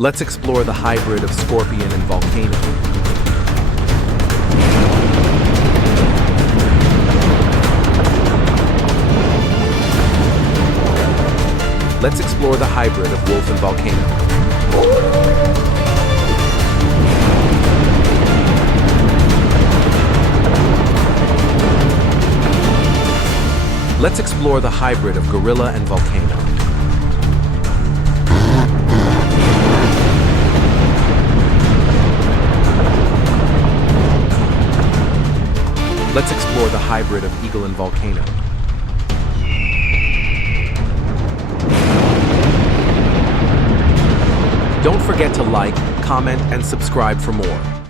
Let's explore the hybrid of scorpion and volcano. Let's explore the hybrid of wolf and volcano. Let's explore the hybrid of gorilla and volcano. Let's explore the hybrid of eagle and volcano. Don't forget to like, comment, and subscribe for more.